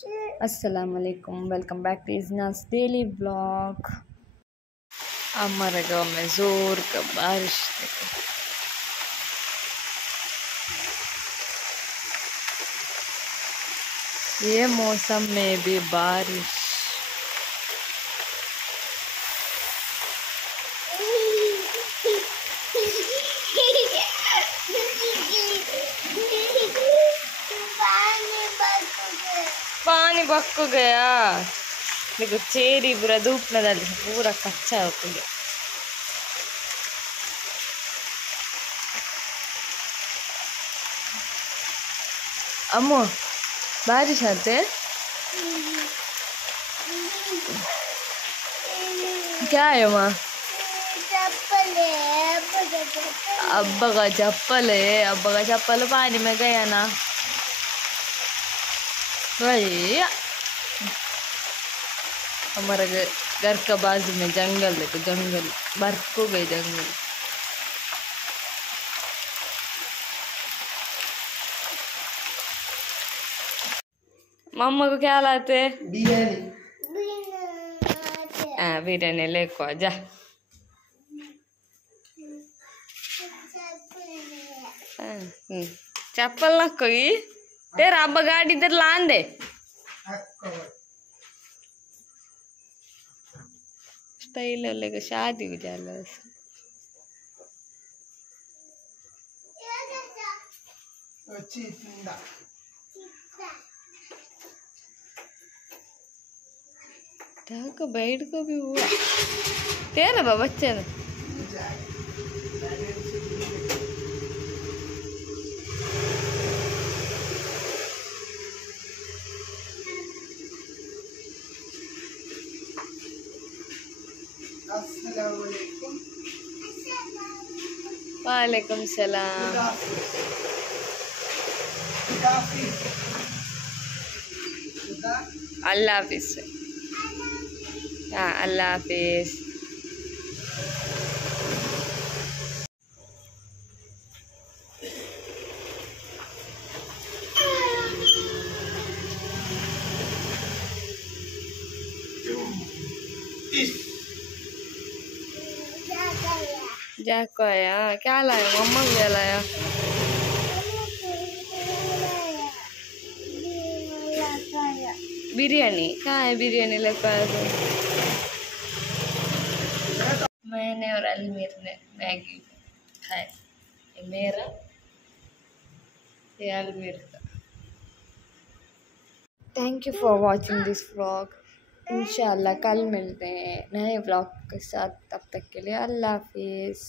अस्सलाम वालेकुम, welcome back to इज़नाज़ डेली ब्लॉग। हमारे गाँव में जोर का बारिश देखो। ये मौसम में भी बारिश। पानी बक्क गया देखो, चेरी पूरा धूप में डाल पूरा कच्चा हो गया। अम्मो बारिश आते क्या है वहाँ? अब्बा का चप्पल है, अब्बा का चप्पल पानी में गया ना भैया। हमारा घर का बाजू में जंगल देखो, जंगल बर्फ हो गई जंगल। मम्मा को क्या लाते? बिरयानी। हाँ बिरयानी लेको आ जा। चप्पल ना कोई तेरा अब्बा गाड़ी इधर लान दे। स्टाइल लेके शादी हो जाला। को बैठ को भी हुआ तेरा बच्चे ने। वालेकुम सलाम। अल्लाह हाफिज। हाँ अल्लाह हाफिज। जाको आया क्या लाया? मम्मा क्या लाया? बिरयानी। कहाँ है बिरयानी लेकर आया तो? मैंने और अलमीर ने मैगी खाए। ये मेरा, ये अलमीर का। Thank you for watching this vlog. इंशाल्लाह कल मिलते हैं नए व्लॉग के साथ। तब तक के लिए अल्लाह हाफिज़।